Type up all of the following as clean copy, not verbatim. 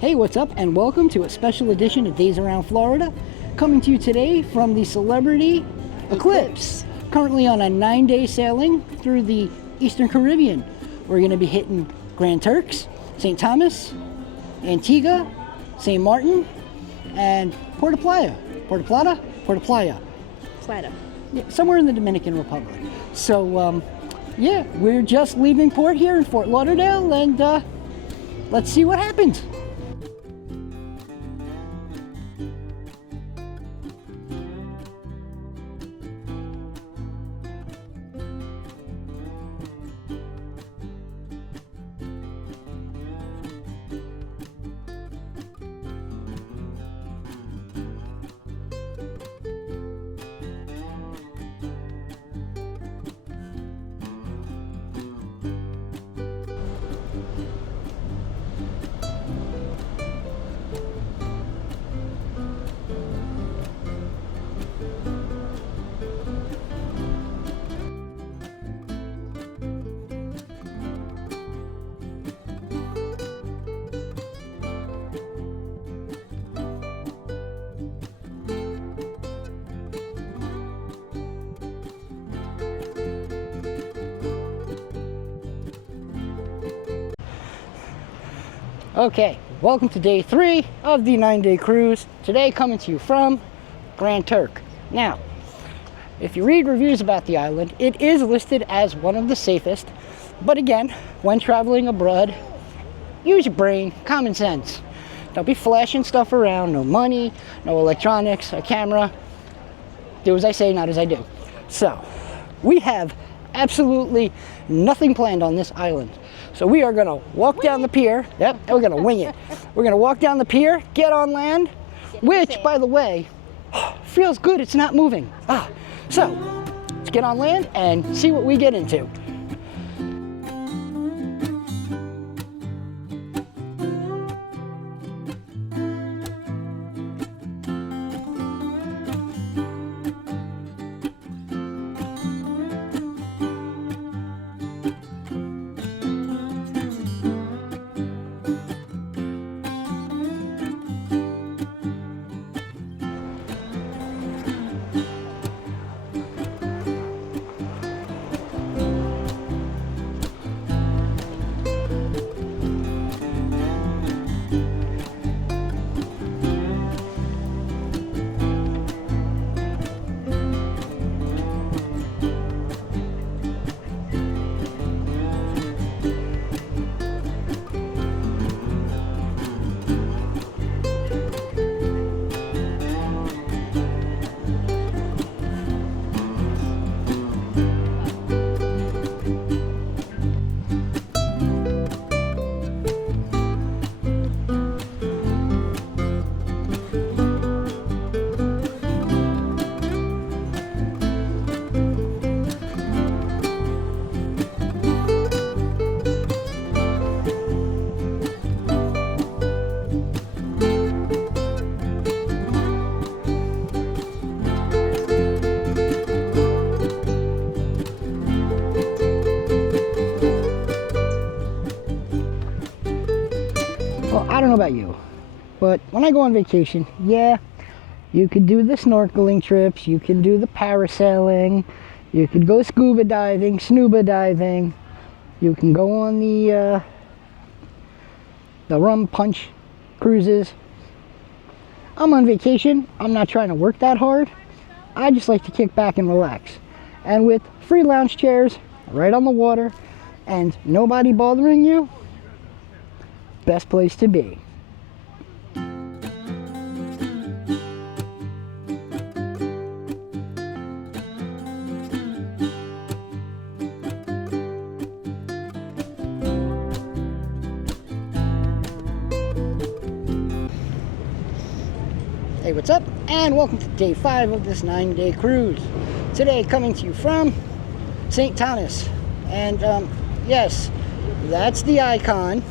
Hey, what's up, and welcome to a special edition of Days Around Florida, coming to you today from the celebrity Eclipse. Currently on a 9-day sailing through the Eastern Caribbean. We're going to be hitting Grand Turks, St. Thomas, Antigua, St. Martin, and Puerto Plata. Puerto Plata? Puerto Playa. Plata. Yeah, somewhere in the Dominican Republic. So, yeah, we're just leaving port here in Fort Lauderdale, and let's see what happens. Okay, welcome to day 3 of the 9-day cruise. Today coming to you from Grand Turk. Now, if you read reviews about the island, it is listed as one of the safest. But again, when traveling abroad, use your brain, common sense. Don't be flashing stuff around, no money, no electronics, a camera. Do as I say, not as I do. So, we have absolutely nothing planned on this island. So we are gonna walk down the pier. Yep, and we're gonna wing it. We're gonna walk down the pier, get on land, which, by the way, feels good, it's not moving. So, let's get on land and see what we get into. Well, I don't know about you, but when I go on vacation, yeah, you could do the snorkeling trips, you can do the parasailing, you could go scuba diving, snuba diving, you can go on the rum punch cruises. I'm on vacation, I'm not trying to work that hard, I just like to kick back and relax. And with free lounge chairs right on the water and nobody bothering you, best place to be. Hey, what's up? And welcome to day 5 of this 9-day cruise. Today coming to you from St. Thomas. And yes, that's the icon.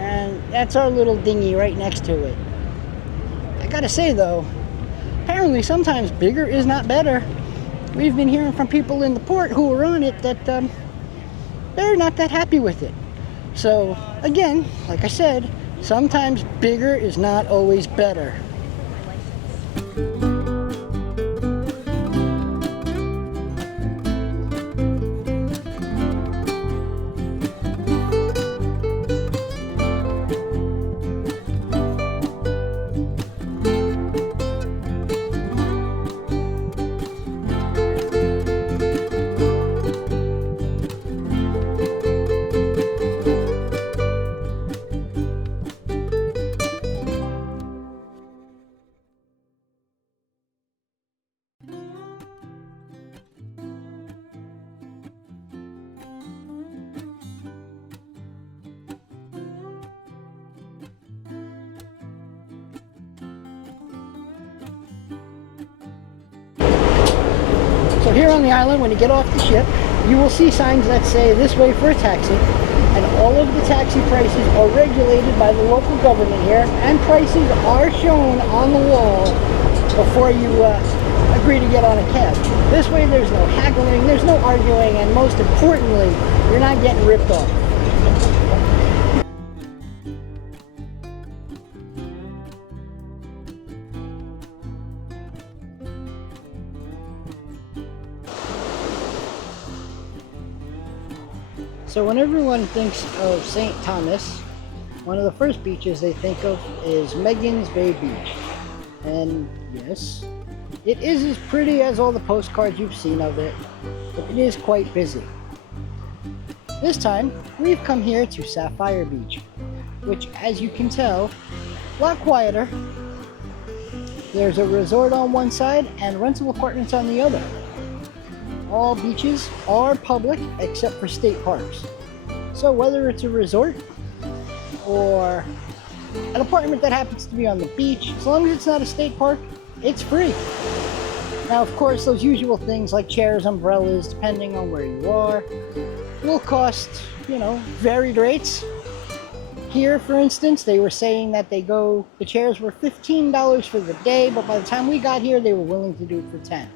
And that's our little dinghy right next to it. I gotta say though, apparently sometimes bigger is not better. We've been hearing from people in the port who are on it that they're not that happy with it. So again, like I said, sometimes bigger is not always better. So here on the island, when you get off the ship, you will see signs that say this way for a taxi, and all of the taxi prices are regulated by the local government here, and prices are shown on the wall before you agree to get on a cab. This way there's no haggling, there's no arguing, and most importantly, you're not getting ripped off. So when everyone thinks of St. Thomas, one of the first beaches they think of is Megan's Bay Beach. And yes, it is as pretty as all the postcards you've seen of it, but it is quite busy. This time, we've come here to Sapphire Beach, which, as you can tell, a lot quieter. There's a resort on one side and rental apartments on the other. All beaches are public except for state parks. So whether it's a resort or an apartment that happens to be on the beach, as long as it's not a state park, it's free. Now, of course, those usual things like chairs, umbrellas, depending on where you are, will cost, varied rates. Here, for instance, they were saying that the chairs were $15 for the day, but by the time we got here, they were willing to do it for $10.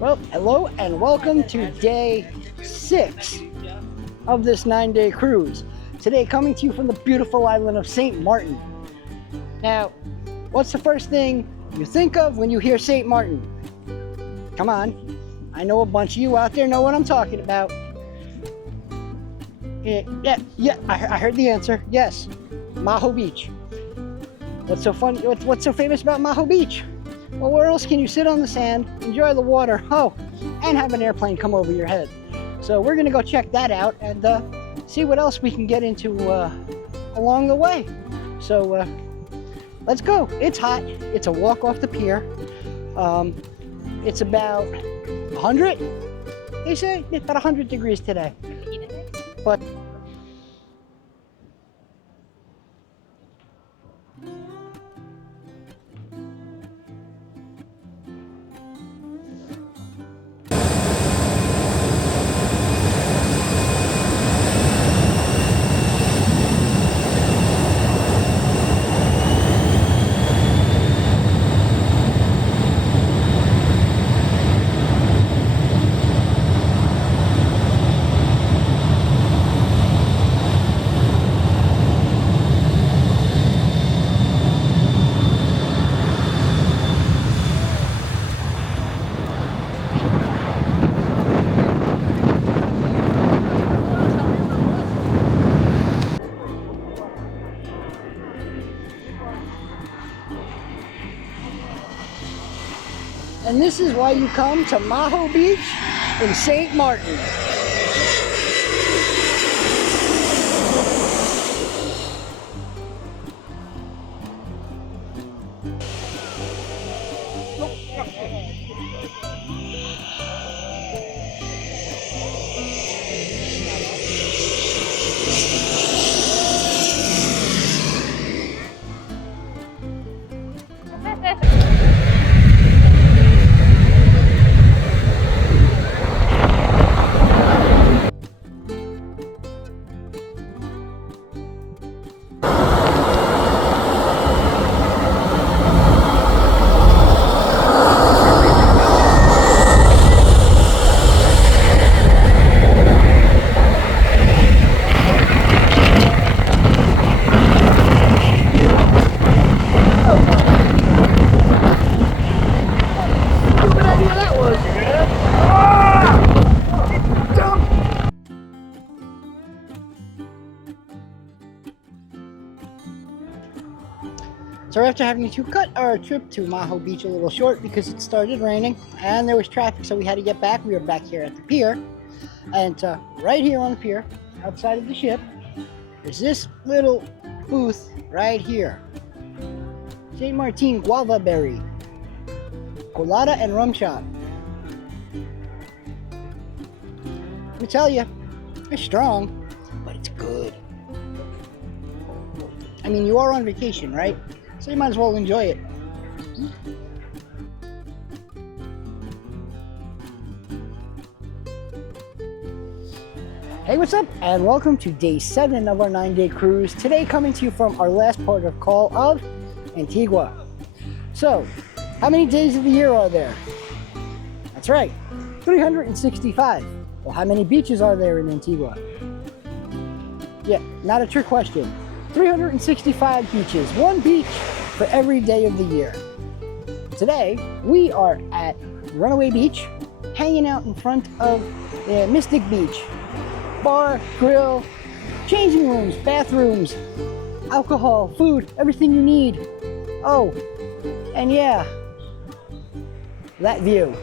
Well, hello and welcome to day 6 of this 9-day cruise. Today coming to you from the beautiful island of St. Maartin. Now, what's the first thing you think of when you hear St. Maartin? Come on, I know a bunch of you out there know what I'm talking about. Yeah, I heard the answer. Yes, Maho Beach. What's so fun? What's so famous about Maho Beach? Well, where else can you sit on the sand, enjoy the water, and have an airplane come over your head? So we're gonna go check that out and see what else we can get into along the way. So let's go. It's hot. It's a walk off the pier. It's about 100. They say it's about 100 degrees today. But and this is why you come to Maho Beach in St. Maartin. So after having to cut our trip to Maho Beach a little short because it started raining and there was traffic, so we had to get back. We were back here at the pier, and right here on the pier, outside of the ship, there's this little booth right here. St. Maartin Guava Berry, Colada and Rum Shop. Let me tell you, it's strong, but it's good. I mean, you are on vacation, right? So you might as well enjoy it. Hey, what's up? And welcome to day 7 of our 9-day cruise. Today coming to you from our last port of call of Antigua. So, how many days of the year are there? That's right, 365. Well, how many beaches are there in Antigua? Yeah, not a trick question. 365 beaches, one beach for every day of the year. Today, we are at Runaway Beach, hanging out in front of the Mystic Beach. Bar, grill, changing rooms, bathrooms, alcohol, food, everything you need. Oh, and yeah, that view.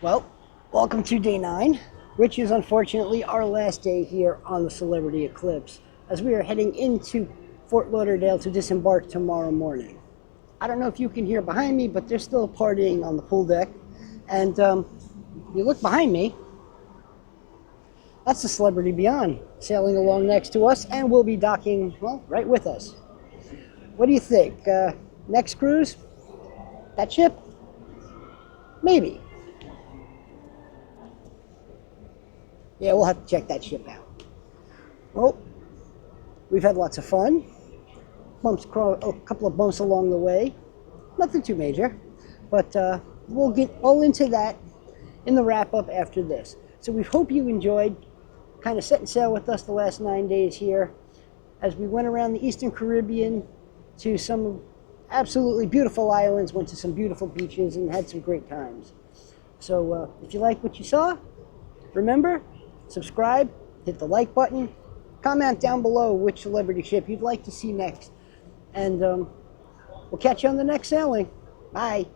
Well, welcome to day 9, which is unfortunately our last day here on the Celebrity Eclipse, as we are heading into Fort Lauderdale to disembark tomorrow morning. I don't know if you can hear behind me, but they're still partying on the pool deck. And you look behind me, that's the Celebrity Beyond sailing along next to us, and will be docking, well, right with us. What do you think? Next cruise? That ship? Maybe. Yeah, we'll have to check that ship out. Well, we've had lots of fun. A couple of bumps along the way. Nothing too major, but we'll get all into that in the wrap-up after this. So we hope you enjoyed kind of setting sail with us the last 9 days here as we went around the Eastern Caribbean to some absolutely beautiful islands, went to some beautiful beaches, and had some great times. So if you like what you saw, remember, subscribe, hit the like button, comment down below which celebrity ship you'd like to see next. And we'll catch you on the next sailing. Bye.